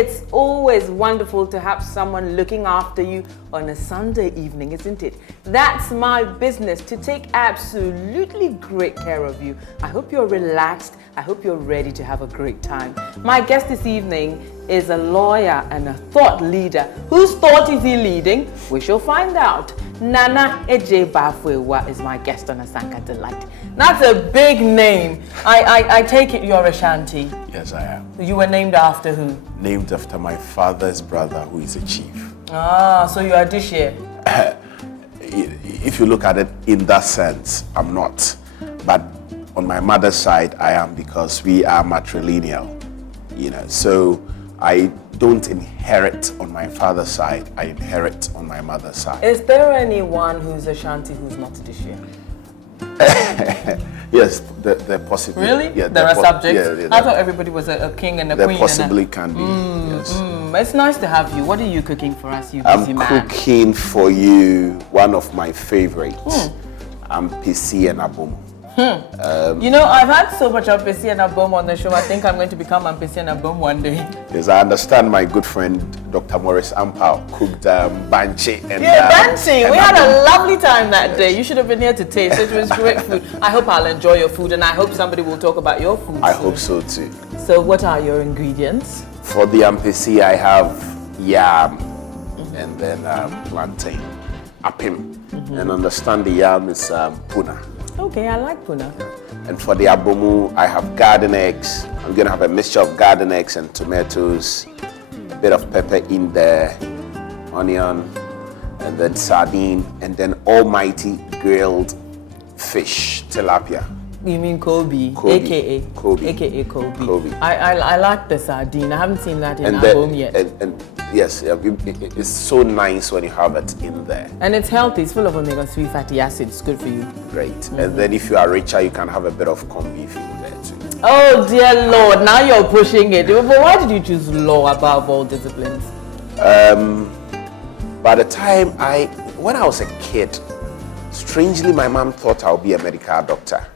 it's always wonderful to have someone looking after you on a Sunday evening, isn't it? That's my business, to take absolutely great care of you. I hope you're relaxed. I hope you're ready to have a great time. My guest this evening is a lawyer and a thought leader. Whose thought is he leading? We shall find out. Nana Eje Baffour is my guest on Asanka Delight. That's a big name. I take it you're Ashanti. Yes, I am. You were named after who? Named after my father's brother, who is a chief. Ah, so you are Dishe. If you look at it in that sense, I'm not. But on my mother's side, I am, because we are matrilineal. So I don't inherit on my father's side, I inherit on my mother's side. Is there anyone who's Ashanti who's not Dishe? Yes, there possibly. Really? Yeah, there are subjects? Yeah, I thought everybody was a king and a queen. There possibly can be, yes. It's nice to have you. What are you cooking for us, you busy I'm man? cooking for you one of my favorites. I'm PC and Abum. I've had so much Ampesi and Abom on the show. I think I'm going to become Ampesi and Abom one day. Yes, I understand my good friend Dr. Morris Ampao cooked banche. Banche. We had a lovely time that day. You should have been here to taste. It was great food. I hope I'll enjoy your food, and I hope somebody will talk about your food. I hope so too. So what are your ingredients? For the ampesi, I have yam and then plantain, apim. And understand the yam is puna. Okay, I like puna. And for the abomu, I have garden eggs. I'm going to have a mixture of garden eggs and tomatoes, a bit of pepper in there, onion, and then sardine, and then almighty grilled fish, tilapia. You mean Kobe, Kobe. aka Kobe. I like the sardine. I haven't seen that in our home yet. And yes, it's so nice when you have it in there. And it's healthy. It's full of omega-3 fatty acids. Good for you. Great. And then if you are richer, you can have a bit of corned beef in there too. Oh dear Lord! Now you're pushing it. But why did you choose law above all disciplines? By the time when I was a kid, strangely, my mom thought I would be a medical doctor.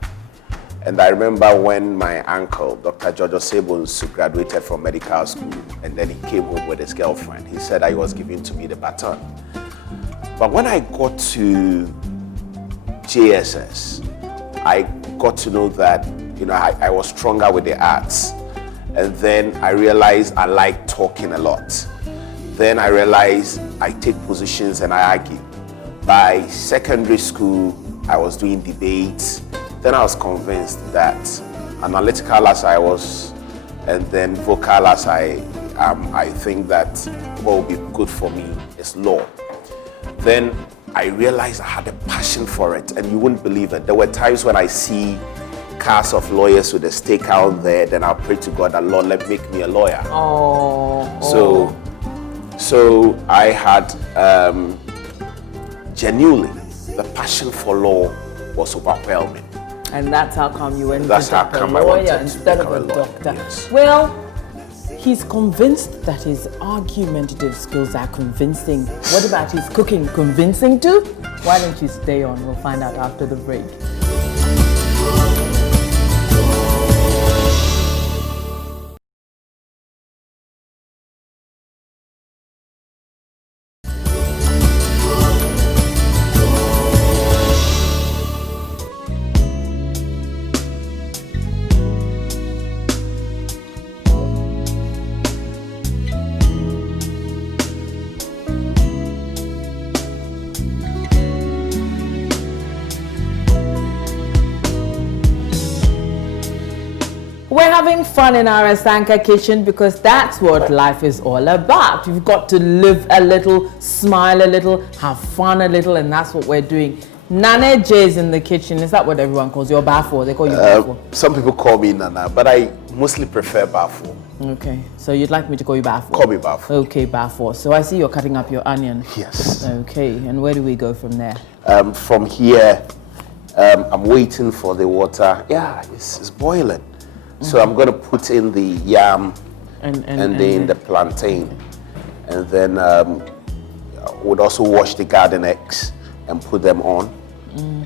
And I remember when my uncle, Dr. Jojo Sebons, graduated from medical school, and then he came home with his girlfriend. He said he was giving to me the baton. But when I got to JSS, I got to know that, I was stronger with the arts. And then I realized I like talking a lot. Then I realized I take positions and I argue. By secondary school, I was doing debates. Then I was convinced that analytical as I was, and then vocal as I am, I think that what would be good for me is law. Then I realized I had a passion for it, and you wouldn't believe it. There were times when I see cast of lawyers with a stake out there, then I'll pray to God that, Lord, make me a lawyer. So I had genuinely, the passion for law was overwhelming. And that's how come you went That's to how become come a I wanted lawyer to instead of become a a lawyer, doctor. yes. Well, he's convinced that his argumentative skills are convincing. What about his cooking? Convincing too? Why don't you stay on? We'll find out after the break. We're having fun in our Asanka kitchen because that's what life is all about. You've got to live a little, smile a little, have fun a little, and that's what we're doing. Nana J is in the kitchen. Is that what everyone calls you? Or Baffour? They call you Baffour? Some people call me Nana, but I mostly prefer Baffour. Okay, so you'd like me to call you Baffour? Call me Baffour. Okay, Baffour. So I see you're cutting up your onion. Yes. Okay, and where do we go from there? From here, I'm waiting for the water. Yeah, it's boiling. So I'm going to put in the yam and then the plantain. And then would also wash the garden eggs and put them on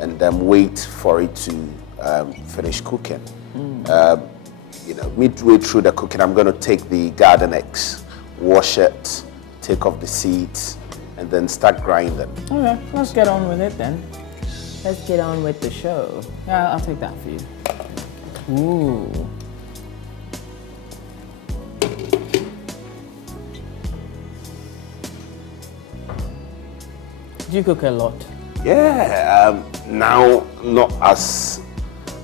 and then wait for it to finish cooking. Midway through the cooking, I'm going to take the garden eggs, wash it, take off the seeds, and then start grinding. Okay, let's get on with it then. Let's get on with the show. Yeah, I'll take that for you. Ooh. Do you cook a lot? Yeah, now not as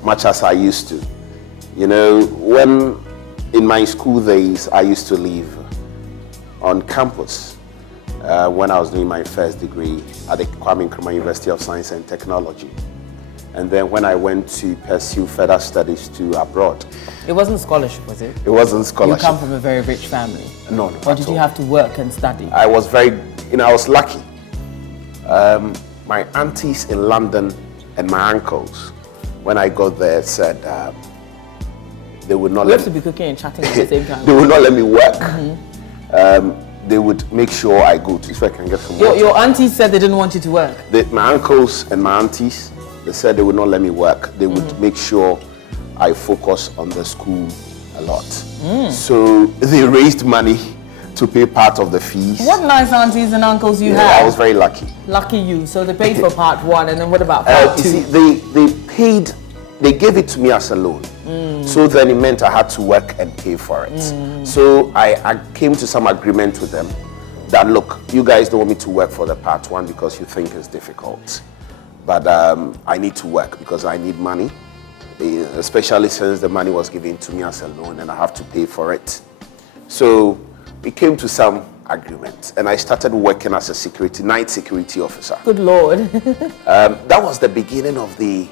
much as I used to. You know, when in my school days, I used to live on campus when I was doing my first degree at the Kwame Nkrumah University of Science and Technology. And then when I went to pursue further studies to abroad. It wasn't scholarship, was it? It wasn't scholarship. You come from a very rich family. No. Or did you have to work and study? I was very, I was lucky. My aunties in London and my uncles, when I got there, said they would not We let have to be cooking and chatting at the same time. they would not let me work. They would make sure I go to, so I can get some water. Your aunties said they didn't want you to work. My uncles and my aunties, they said they would not let me work. They would make sure I focus on the school a lot. So they raised money to pay part of the fees. What nice aunties and uncles you I had. was very lucky. Lucky you. So they paid for part one, and then what about part You two? see, they gave it to me as a loan. So then it meant I had to work and pay for it. So I came to some agreement with them that, look, you guys don't want me to work for the part one because you think it's difficult. But I need to work because I need money, especially since the money was given to me as a loan and I have to pay for it. So we came to some agreement and I started working as a night security officer. Good Lord. That was the beginning of the,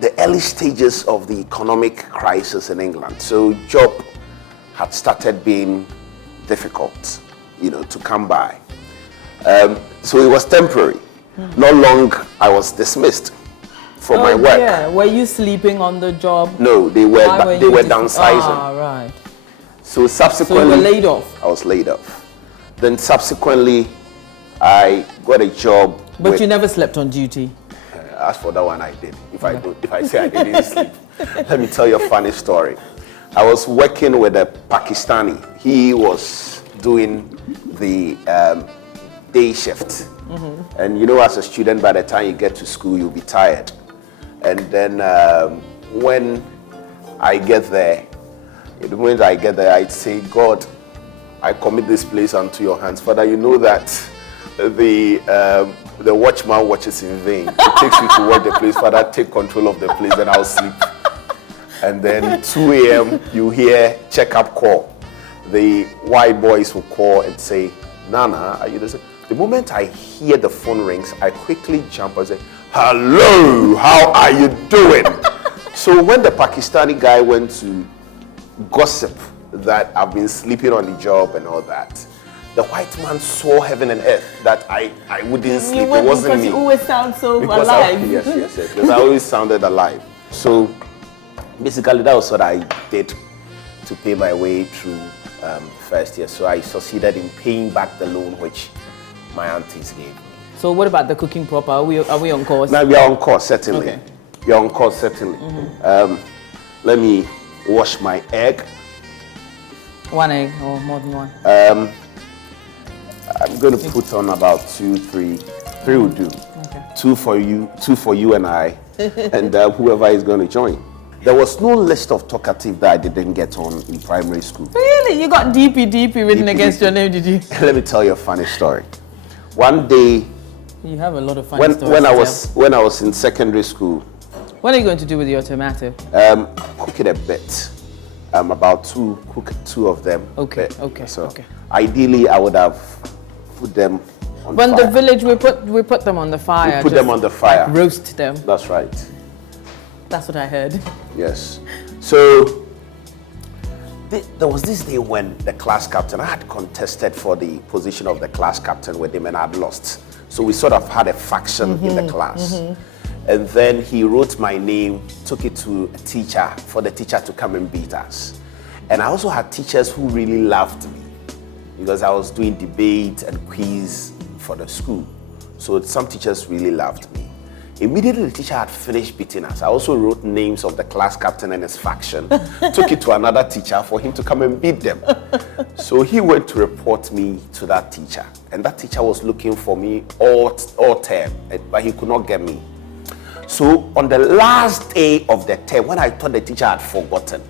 the early stages of the economic crisis in England. So job had started being difficult, to come by. So it was temporary. Not long, I was dismissed from my work. Yeah. Were you sleeping on the job? No, they were downsizing. Ah, right. So subsequently, So you were laid off? I was laid off. Then subsequently, I got a job. But you never slept on duty? As for that one, I did. If I say I didn't sleep, let me tell you a funny story. I was working with a Pakistani. He was doing the day shift. And as a student, by the time you get to school, you'll be tired. And then when I get there, the moment I get there, I'd say, God, I commit this place unto your hands. Father, you know that the watchman watches in vain. It takes you to watch the place. Father, take control of the place and I'll sleep. And then 2 a.m., you hear checkup call. The white boys will call and say, Nana, are you listening? The moment I hear the phone rings, I quickly jump and say, hello, how are you doing? So when the Pakistani guy went to gossip that I've been sleeping on the job and all that, the white man saw heaven and earth that I wouldn't sleep. It wasn't because me. you always sound so Because alive. Yes. Because I always sounded alive. So basically, that was what I did to pay my way through first year. So I succeeded in paying back the loan which my aunties gave me. So what about the cooking proper? Are we on course? Now we are on course, certainly. Okay. We are on course, certainly. Let me wash my egg. 1 egg or more than one? I'm going to put on about 2, 3. 3 will do. Okay. 2 for you and I, and whoever is going to join. There was no list of talkative that I didn't get on in primary school. Really? You got DP written against your name, did you? Let me tell you a funny story. One day, You have a lot of funny stories. when I was in secondary school, What are you going to do with your tomato? cook it a bit. Cook 2 of them. Okay, bit. okay, So okay. ideally, I would have put them on When fire. the village, we put them on the fire. We put them on the fire. Like roast them. That's right. That's what I heard. Yes. So there was this day when the class captain, I had contested for the position of the class captain with him and I had lost. So we sort of had a faction in the class. And then he wrote my name, took it to a teacher for the teacher to come and beat us. And I also had teachers who really loved me because I was doing debate and quiz for the school. So some teachers really loved me. Immediately the teacher had finished beating us, I also wrote names of the class captain and his faction, took it to another teacher for him to come and beat them. So he went to report me to that teacher, and that teacher was looking for me all term, but he could not get me. So on the last day of the term, when I thought the teacher had forgotten,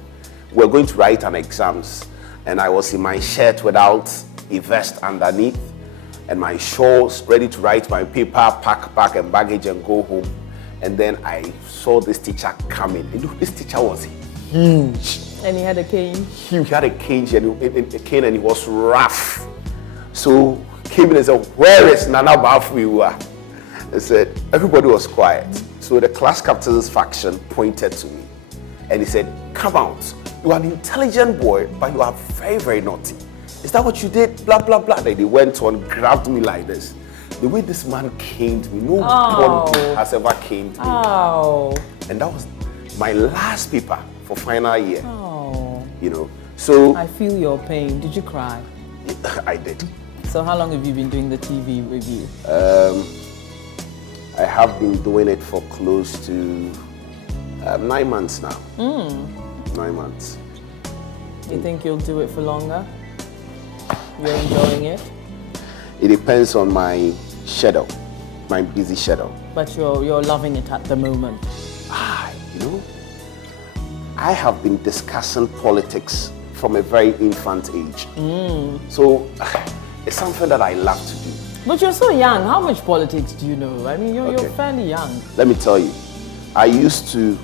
we were going to write an exams, and I was in my shirt without a vest underneath, and my shorts, ready to write my paper, pack and baggage and go home. And then I saw this teacher coming. This teacher was huge. And he had a cane? He had a cane and he was rough. So came in and said, "Where is Nana Baffour?" I said, everybody was quiet. So the class captain's faction pointed to me and he said, "Come out. You are an intelligent boy, but you are very, very naughty. Is that what you did? Blah, blah, blah." Then they went on, grabbed me like this. The way this man caned me, nobody has ever caned me. Oh. And that was my last paper for final year. Oh. You know, so. I feel your pain. Did you cry? I did. So how long have you been doing the TV review? I have been doing it for close to 9 months now. 9 months. You think you'll do it for longer? You're enjoying it? It depends on my schedule, my busy schedule. But you're loving it at the moment. You know, I have been discussing politics from a very infant age. So it's something that I love to do. But you're so young. How much politics do you know? I mean, you're fairly young. Let me tell you, I used to.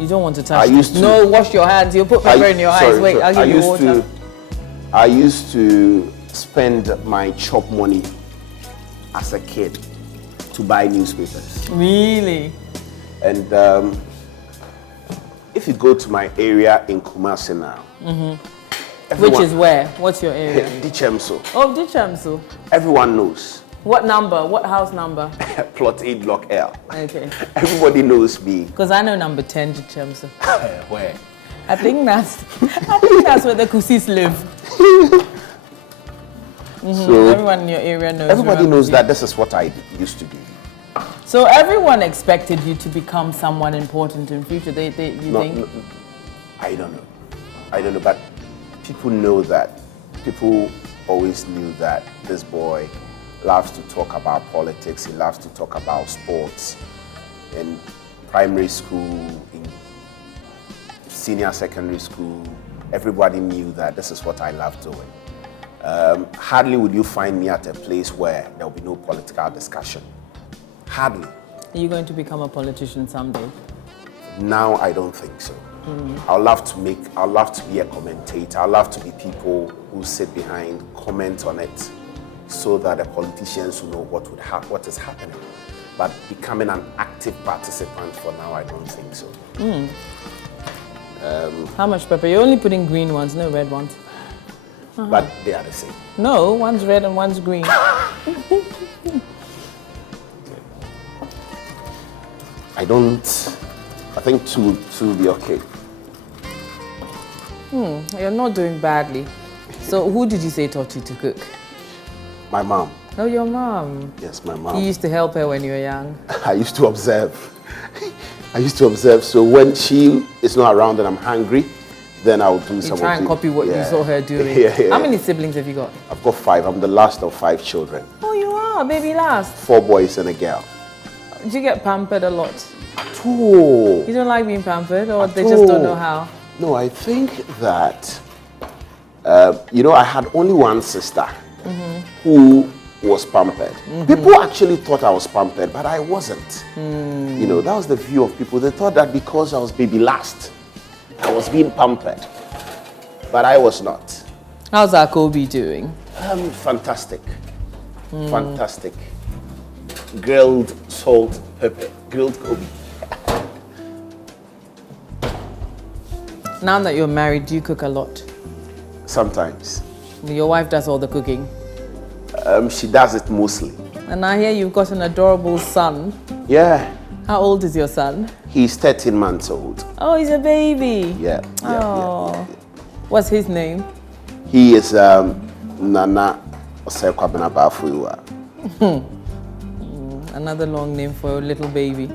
You don't want to touch it. No, wash your hands. You'll put pepper in your eyes. Wait, I'll give you water. I used to spend my chop money as a kid to buy newspapers. Really? And if you go to my area in Kumasi now, which is where? What's your area? Dichemso. Oh, Dichemso. Everyone knows. What number? What house number? Plot 8 Block L. Okay. Everybody knows me. Because I know number 10 Dichemso. Where? I think that's where the Kusis live. So everyone in your area knows. Everybody knows that this is what I used to do. So everyone expected you to become someone important in future. You think? No, I don't know. I don't know, but people know that. People always knew that this boy loves to talk about politics. He loves to talk about sports. In primary school, in senior secondary school, everybody knew that this is what I love doing. Hardly would you find me at a place where there will be no political discussion. Hardly. Are you going to become a politician someday? Now I don't think so. I'd love to be a commentator. I'd love to be people who sit behind, comment on it, so that the politicians will know what is happening. But becoming an active participant for now, I don't think so. How much pepper? You're only putting green ones, no red ones. But they are the same. No, one's red and one's green. I think two will be okay. You're not doing badly. So who did you say taught you to cook? My mom. Oh, your mom. Yes, my mom. You used to help her when you were young. I used to observe. So when she is not around and I'm hungry, then I'll do some. You try and copy what you saw her doing. How many siblings have you got? I've got 5. I'm the last of 5 children. Oh, you are, baby last. 4 boys and a girl. Do you get pampered a lot? At all. You don't like being pampered, or they just don't know how? No, I think that, I had only one sister who was pampered. People actually thought I was pampered, but I wasn't. That was the view of people. They thought that because I was baby last, I was being pampered, but I was not. How's our Kobe doing? Fantastic. Fantastic. Grilled salt pepper, grilled Kobe. Now that you're married, do you cook a lot? Sometimes. Your wife does all the cooking? She does it mostly. And I hear you've got an adorable son. Yeah. How old is your son? He's 13 months old. Oh, he's a baby. Yeah. What's his name? He is Nana Baffour. Another long name for a little baby.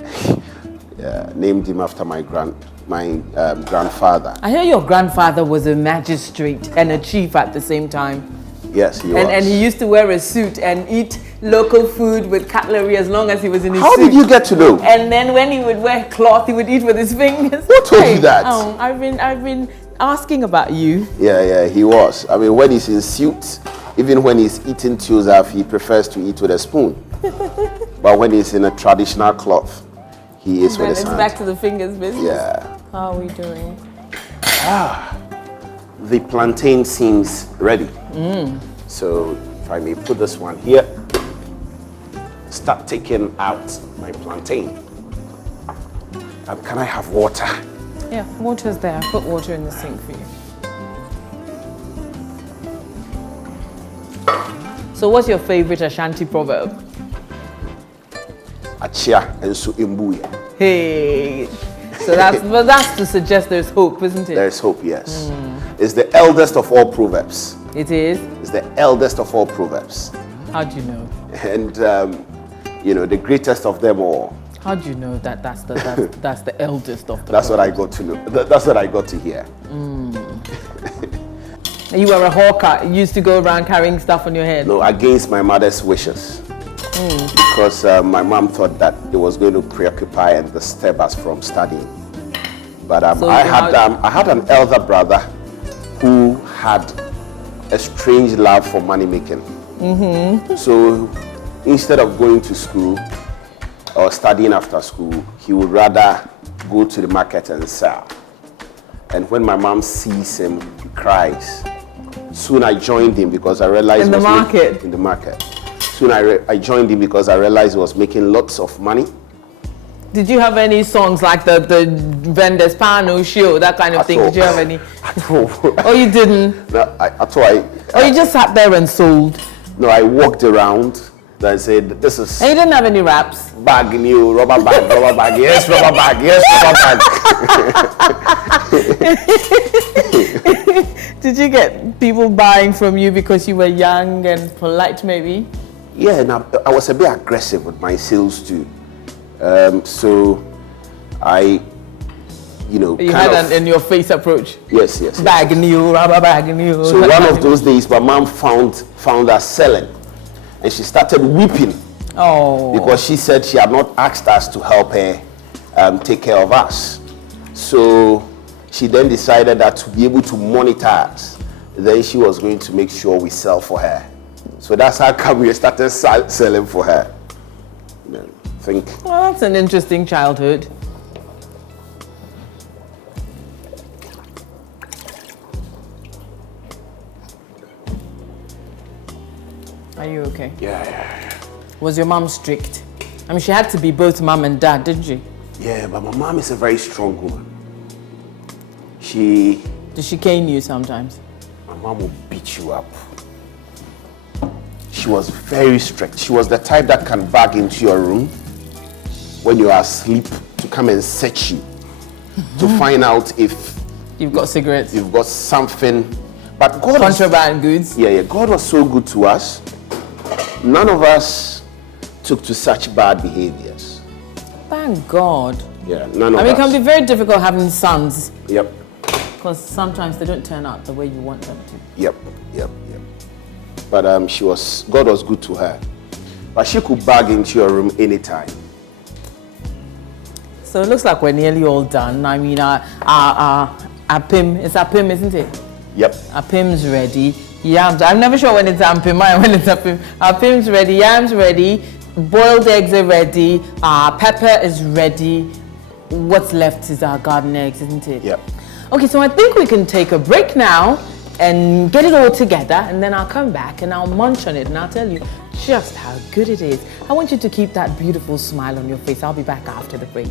Yeah, named him after my grandfather. I hear your grandfather was a magistrate and a chief at the same time. Yes, he was. And he used to wear a suit and eat local food with cutlery as long as he was in his How suit. did you get to know? And then when he would wear cloth, he would eat with his fingers. Who told you that? Oh, I've been asking about you. Yeah, he was. I mean, when he's in suit, even when he's eating Tuesday, he prefers to eat with a spoon. But when he's in a traditional cloth, he eats with his hand. It's back to the fingers business. Yeah. How are we doing? The plantain seems ready. So if I may put this one here, start taking out my plantain. Can I have water? Yeah, water's there. Put water in the sink for you. So what's your favorite Ashanti proverb? Achia ensu imbuye. Hey. So that's to suggest there's hope, isn't it? There's hope, yes. It's the eldest of all proverbs. It is? It's the eldest of all proverbs. How do you know? And, the greatest of them all. How do you know that that's the eldest of the That's what I got to know. That's what I got to hear. You were a hawker. You used to go around carrying stuff on your head. No, against my mother's wishes. Because my mom thought that it was going to preoccupy and disturb us from studying. But I had an elder brother who had a strange love for money making. So instead of going to school or studying after school, he would rather go to the market and sell. And when my mom sees him, he cries. Soon I joined him because I realized in the market. In the market. Soon I joined him because I realized he was making lots of money. Did you have any songs like the vendors pano show, that kind of thing? Did you have any? Oh, you didn't? No, you just sat there and sold? No, I walked around and said, this is... And you didn't have any raps? Bag new, rubber bag, yes, rubber bag, yes, rubber bag. Did you get people buying from you because you were young and polite maybe? Yeah, and I was a bit aggressive with my sales too. So I, You had an in-your-face approach? Yes. Bag new, rubber bag new. So one of those days, my mom found us selling. And she started weeping. Oh. Because she said she had not asked us to help her take care of us. So she then decided that to be able to monitor us, then she was going to make sure we sell for her. So that's how come we started selling for her. Well, that's an interesting childhood. Are you okay? Yeah. Was your mom strict? I mean, she had to be both mom and dad, didn't she? Yeah, but my mom is a very strong woman. Did she cane you sometimes? My mom will beat you up. She was very strict. She was the type that can bag into your room when you are asleep to come and search you to find out if you've got cigarettes, you've got something. But God contraband goods. Yeah. God was so good to us. None of us took to such bad behaviors. Thank God. Yeah, none of us. It can be very difficult having sons. Yep. Because sometimes they don't turn out the way you want them to. Yep. But God was good to her. But she could bag into your room anytime. So it looks like we're nearly all done. I mean, our PIM, it's our PIM, isn't it? Yep. Our PIM's ready. Yams, I'm never sure when it's PIM, when it's PIM. Our PIM's ready, yams ready, boiled eggs are ready, pepper is ready. What's left is our garden eggs, isn't it? Yep. Okay, so I think we can take a break now and get it all together, and then I'll come back and I'll munch on it and I'll tell you just how good it is. I want you to keep that beautiful smile on your face. I'll be back after the break.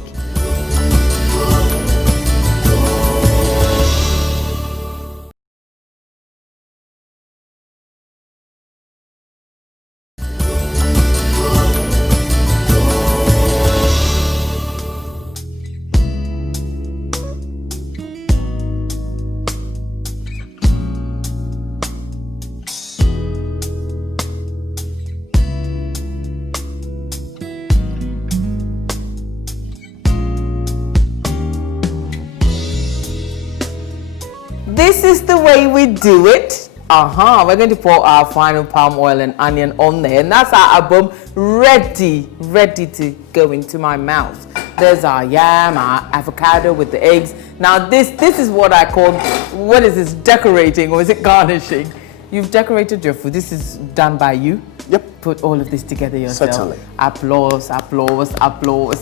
this is the way we do it. We're going to pour our final palm oil and onion on there, and that's our abom ready to go into my mouth. There's our yam, our avocado with the eggs. Now this is what I call, what is this, decorating, or is it garnishing? You've decorated your food. This is done by you. Yep. Put all of this together yourself. Certainly. Applause.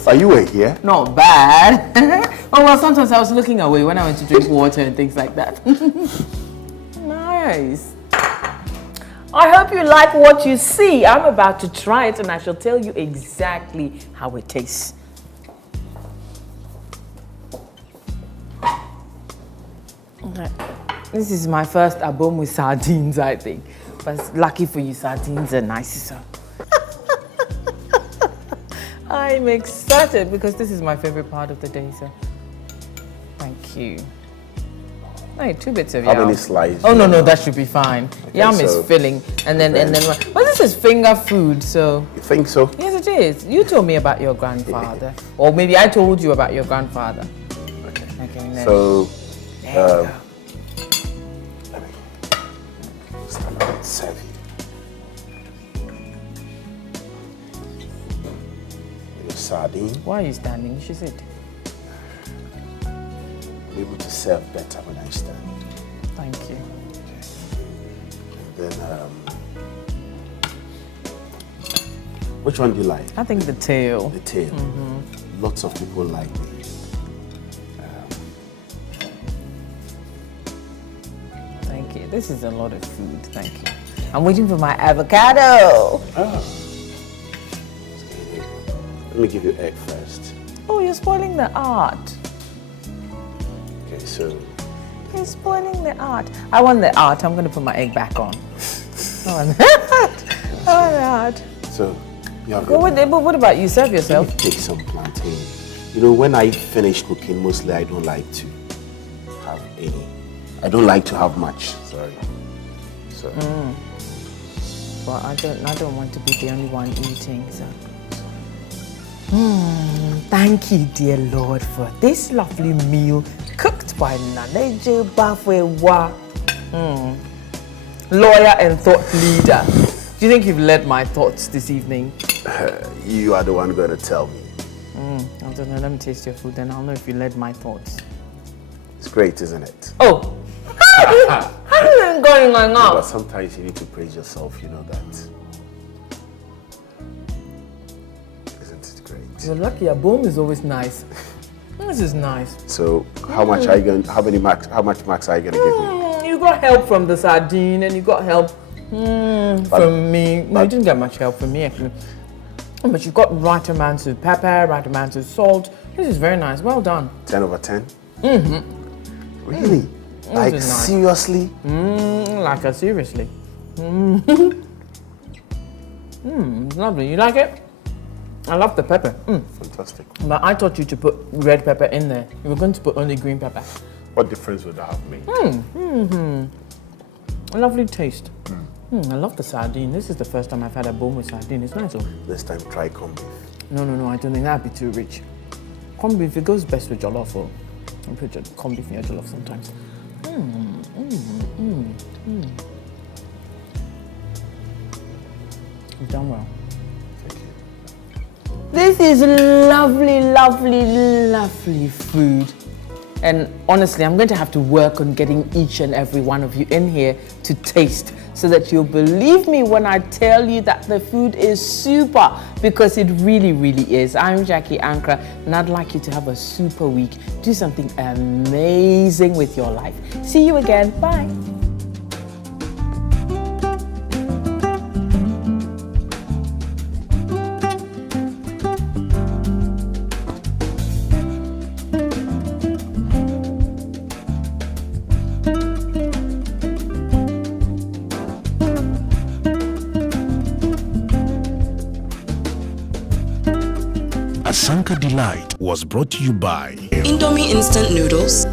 Are you here? Not bad. Oh, well, sometimes I was looking away when I went to drink water and things like that. Nice. I hope you like what you see. I'm about to try it and I shall tell you exactly how it tastes. Okay. This is my first abom with sardines, I think. But it's lucky for you, sardines are nice. So. I'm excited because this is my favorite part of the day, so thank you. Hey, 2 bits of yam. How many slices? Oh, no, that should be fine. Okay, Yam is filling. And then, well, this is finger food, so. You think so? Yes, it is. You told me about your grandfather. Or maybe I told you about your grandfather. Okay. Then, so, there you go. let me stand up and serve you. Your sardine. Why are you standing? You should sit. I'm able to serve better when I stand. Thank you. Okay. Then, which one do you like? I think the tail. The tail. Mm-hmm. Lots of people like the. Thank you. This is a lot of food. Thank you. I'm waiting for my avocado. Let me give you egg first. Oh, you're spoiling the art. Okay, so. You're spoiling the art. I want the art. I'm going to put my egg back on. I want the art. So, you have. Go with it, but what about you? Serve yourself. Let me take some plantain. You know, when I finish cooking, mostly I don't like to have any. I don't like to have much. Sorry. So. But I don't want to be the only one eating. So. Thank you, dear Lord, for this lovely meal cooked by Naneje Baffour, lawyer and thought leader. Do you think you've led my thoughts this evening? You are the one going to tell me. I don't know. Let me taste your food, then I'll know if you led my thoughts. It's great, isn't it? Oh, how is it going on now? But sometimes you need to praise yourself. You know that. You're lucky. A boom is always nice. This is nice. So, how much are you going? How much max are you going to give me? You got help from the sardine, and you got help from me. No, you didn't get much help from me actually. But you got right amounts of pepper, right amounts of salt. This is very nice. Well done. 10 over 10. Really? Like nice. Seriously? Like seriously. It's lovely. You like it? I love the pepper. Fantastic. But I taught you to put red pepper in there. You were going to put only green pepper. What difference would that have made? A lovely taste. I love the sardine. This is the first time I've had a bowl with sardine. It's nice. Next time, try corned beef. No, I don't think that'd be too rich. Corned beef, it goes best with jollof. Or I put corned beef in your jollof sometimes. You've done well. This is lovely, lovely, lovely food. And honestly, I'm going to have to work on getting each and every one of you in here to taste so that you'll believe me when I tell you that the food is super, because it really, really is. I'm Jackie Ankara, and I'd like you to have a super week. Do something amazing with your life. See you again. Bye. Asanka Delight was brought to you by Indomie instant noodles,